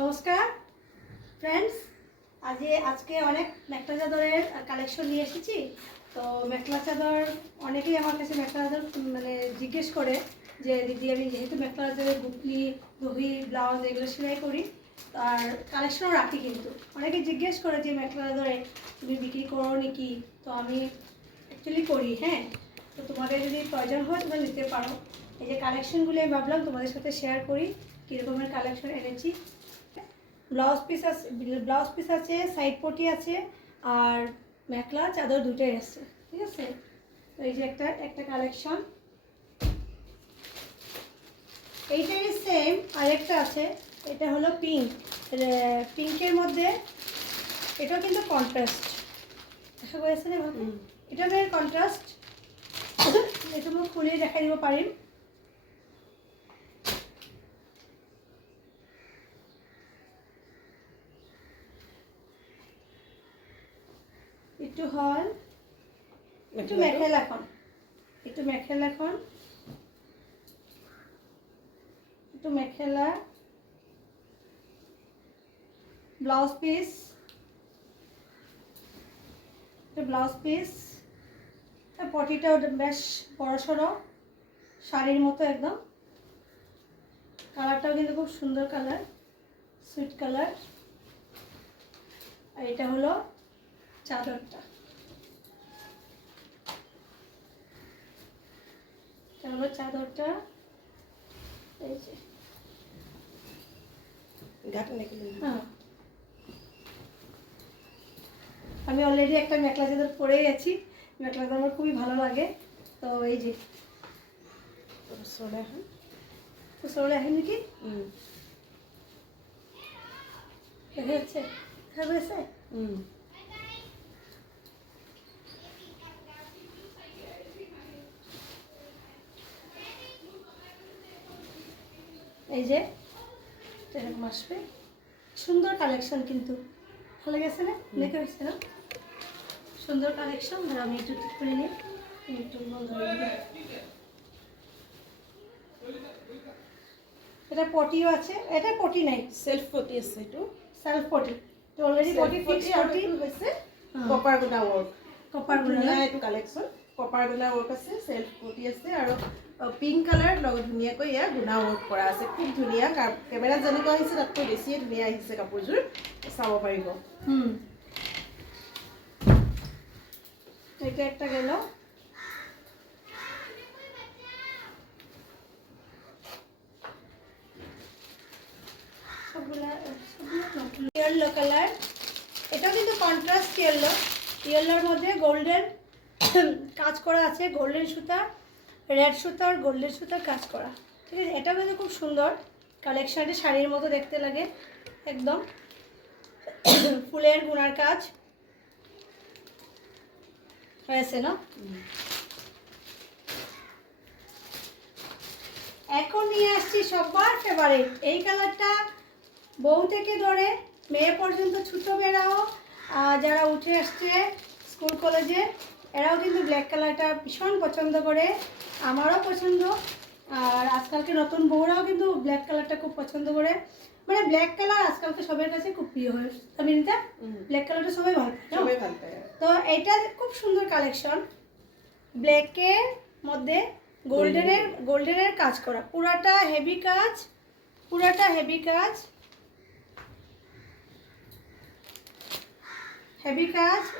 নমস্কার ফ্রেন্ডস, আজকে অনেক মেখলা চাদরের কালেকশন নিয়ে এসেছি। তো মেখলা চাদর অনেকেই আমার কাছে মেখলা চাদর মানে জিজ্ঞেস করে যে দিদি আমি যেহেতু মেখলা চাদরের বুকনি, দহি, ব্লাউজ এগুলো সেলাই করি আর কালেকশনও রাখি, কিন্তু অনেকে জিজ্ঞেস করে যে মেখলা চাদরে তুমি বিক্রি করো নাকি। তো আমি অ্যাকচুয়ালি করি, হ্যাঁ। তো তোমাদের যদি প্রয়োজন হয় তোমরা নিতে পারো। এই যে কালেকশনগুলি আমি ভাবলাম তোমাদের সাথে শেয়ার করি, কীরকমের কালেকশন এনেছি। ব্লাউজ পিস আছে, সাইড পটি আছে, আর মেখলা চাদর দুটোই আছে, ঠিক আছে। তো এই যে একটা কালেকশন, এইটাই সেম আরেকটা আছে। এটা হলো পিঙ্কের মধ্যে, এটাও কিন্তু কন্ট্রাস্ট, আশা করেছে না ভাবুন। এটা বেশ কন্ট্রাস্ট, এটা আমি খুলে দেখাই দিব পারিম। একটু হল একটু মেখেলা একটু মেখেলা ব্লাউজ পিস, পটিটাও বেশ বড় সড়ো শাড়ির মতো একদম। কালারটাও কিন্তু খুব সুন্দর কালার, সুইট কালার। আর এটা হলো চাদরটা, এই যে হ্যাঁ, আমি অলরেডি একটা মেখলা চাদর পরে গেছি। মেখলা চাদর আমার খুবই ভালো লাগে। তো এই যে সোলে এখন নাকি দেখা যাচ্ছে, এই যে এরকম আসবে। সুন্দর কালেকশন, কিন্তু ভালো গেছে না, দেখে হচ্ছে না সুন্দর কালেকশন। আমি একটু ঠিক করে নিই, একটু বন্ধ করে দিই। এটা পটিও আছে, এটা পটি নাই, সেলফ পটি আছে, এইটো সেলফ পটি। তো অলরেডি পটি ফিক্স পটি হৈছে কপাৰ গুণা ৱৰ্ক, কপাৰ গুণা এইটো কালেকশ্যন কপাৰ গুণা ৱৰ্ক আছে, সেলফ পটি আছে আৰু পিংক কালাৰ লগত ধুনীয়াকৈ ইয়াৰ গুণা ৱৰ্ক কৰা আছে। খুব ধুনীয়া, কেমেৰাত যেনেকুৱা আহিছে তাতকৈ বেছিয়ে ধুনীয়া আহিছে কাপোৰযোৰ, চাব পাৰিব। এটা একটা গেল। ইয়েলো কালার, এটাও কিন্তু কন্ট্রাস্ট ইয়েলোর মধ্যে গোল্ডেন কাজ করা আছে, গোল্ডেন সুতা, রেড সুতা আর গোল্ডেন সুতার কাজ করা, ঠিক আছে। এটাও কিন্তু খুব সুন্দর কালেকশনটি, শাড়ির মতো দেখতে লাগে একদম। ফুলের গুনার কাজ হয়েছে না। এখন নিয়ে আসছি সবার ফেভারিট এই কালারটা। বউ থেকে ধরে মেয়ে পর্যন্ত, ছোট মেয়েরাও যারা উঠে আসছে স্কুল কলেজে, এরাও কিন্তু ব্ল্যাক কালারটা ভীষণ পছন্দ করে, আমারও পছন্দ। আর আজকালকে নতুন বউরাও কিন্তু ব্ল্যাক কালারটা খুব পছন্দ করে। মানে ব্ল্যাক কালার আজকালকে সবার কাছে খুব প্রিয় হয়, তামিনিতা ব্ল্যাক কালারটা সবাই ভালো পায়। তো এইটা খুব সুন্দর কালেকশন, ব্ল্যাকের মধ্যে গোল্ডেনের কাজ করা, পুরাটা হেভি কাজ,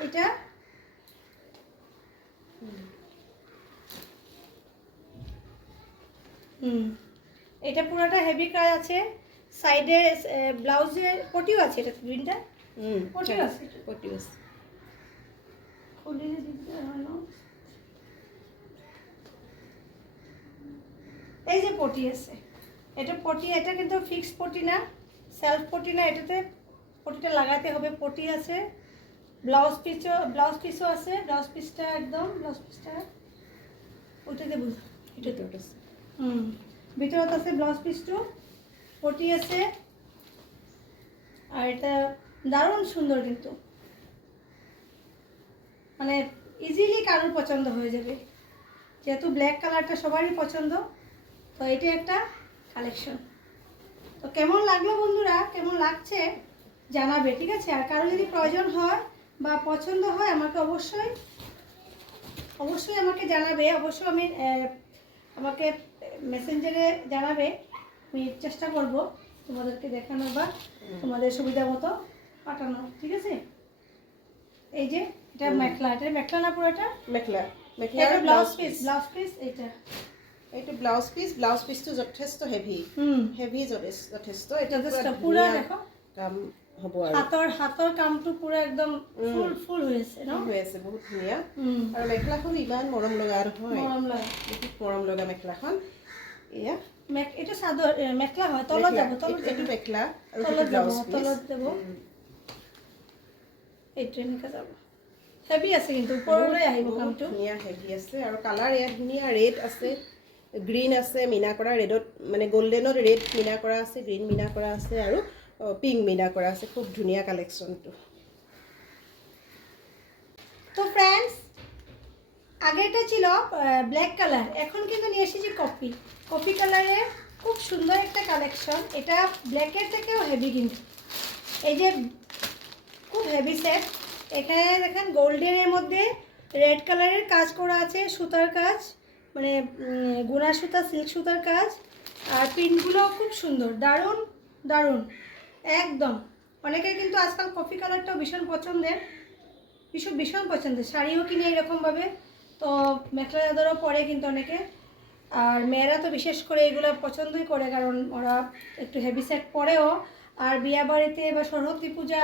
এটা এটা পুরাটা হেভি কাজ আছে। সাইডে ব্লাউজের পটিও আছে, এটা প্রিন্টটা পটিও আছে, খুলে দিতে হলো। এই যে পটি আছে, এটা পটি, এটা কিন্তু ফিক্স পটি না, সেলফ পটি না, এটাতে পটিটা লাগাতে হবে। পটি আছে, ব্লাউজ পিসও আছে। ব্লাউজ পিসটা ওটাতে বুঝ, এটাতে ওটা আছে, ভিতরত আছে ব্লাউজ পিসটো, পটি আছে। আর এটা দারুণ সুন্দর, কিন্তু মানে ইজিলি কারোর পছন্দ হয়ে যাবে, যেহেতু ব্ল্যাক কালারটা সবারই পছন্দ। তো এটা একটা কালেকশন। তো কেমন লাগলো বন্ধুরা, কেমন লাগছে জানাবে, ঠিক আছে? আর কারো যদি প্রয়োজন হয় বা পছন্দ হয় আমাকে অবশ্যই আমাকে জানাবে। অবশ্যই আমি আমাকে মেসেঞ্জারে জানাবে, আমি চেষ্টা করব তোমাদেরকে দেখানো বা তোমাদের সুবিধা মতো পাঠানো, ঠিক আছে? এই যে এটা মেখলা, এটা মেখলা না পুরোটা মেখেলা এটা ব্লাউজ পিস এটা ব্লাউজ পিসটো যথেষ্ট হেভি যথেষ্ট এটা পুরো দেখো কাম হ'ব আৰু হাতৰ কামটো পুরো একদম ফুল হয়েছে না, হয়েছে বহুত ধুনীয়া। আৰু মেখেলাখন ইমান মৰম লগা নহয়, মৰম লগা, বহুত মৰম লগা মেখেলাখন। এয়া এটা সাদর মেখলা হয়, তলত যাব, এইটো মেখেলা আৰু তলত যাব, ব্লাউজ পিস তলত যাব, এই ট্রেনিকা যাব। হেভি আছে কিন্তু ওপৰলৈ আহিব কামটো, ধুনীয়া হেভি আছে। আৰু কালাৰ এয়া ধুনীয়া ৰেড আছে, গ্ৰীণ আছে, মিনা কৰা ৰেডত মানে গোল্ডেনত ৰেড মিনা কৰা আছে, গ্ৰীণ মিনা কৰা আছে আৰু পিঙ্ক মিনা করা আছে। খুব ধুনিয়া কালেকশনটো। তো ফ্রেন্ডস, আগেটা ছিল ব্ল্যাক কালার, এখন কিন্তু নিয়ে এসেছি কফি কালারে। খুব সুন্দর একটা কালেকশন, এটা ব্ল্যাকের থেকেও হেভি কিন্তু। এই যে খুব হেভি সেট, এখানে দেখেন গোল্ডেনের মধ্যে রেড কালারের কাজ করা আছে, সুতার কাজ, মানে গুনা সুতা, সিল্ক সুতার কাজ। আর প্রিন্টগুলো খুব সুন্দর, দারুণ দারুণ একদম। অনেকের কিন্তু আজকাল কফি কালারটাও ভীষণ পছন্দের, ভীষণ পছন্দের। শাড়িও কিনে এরকমভাবে, তো মেখলা চাদরও পরে কিন্তু অনেকে। আর মেয়েরা তো বিশেষ করে এগুলো পছন্দই করে, কারণ ওরা একটু হেভি সেট পরেও। আর বিয়া বাড়িতে বা সরস্বতী পূজা,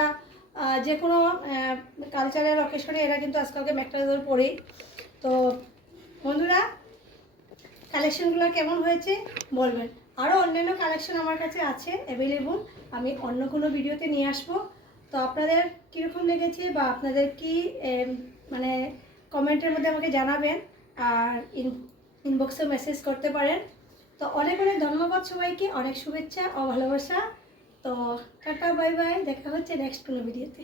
যে কোনো কালচারাল অকেশনে এরা কিন্তু আজকালকে মেখলা চাদর পরেই। তো বন্ধুরা, কালেকশনগুলো কেমন হয়েছে বলবেন। আরও অন্যান্য কালেকশন আমার কাছে আছে অ্যাভেলেবল, আমি অন্য কোনো ভিডিওতে নিয়ে আসবো। তো আপনাদের কীরকম লেগেছে বা আপনাদের কি মানে কমেন্টের মধ্যে আমাকে জানাবেন, আর ইনবক্সে মেসেজ করতে পারেন। তো অনেক ধন্যবাদ সবাইকে, অনেক শুভেচ্ছা ও ভালোবাসা। তো টাটা বাই বাই, দেখা হচ্ছে নেক্সট কোনো ভিডিওতে।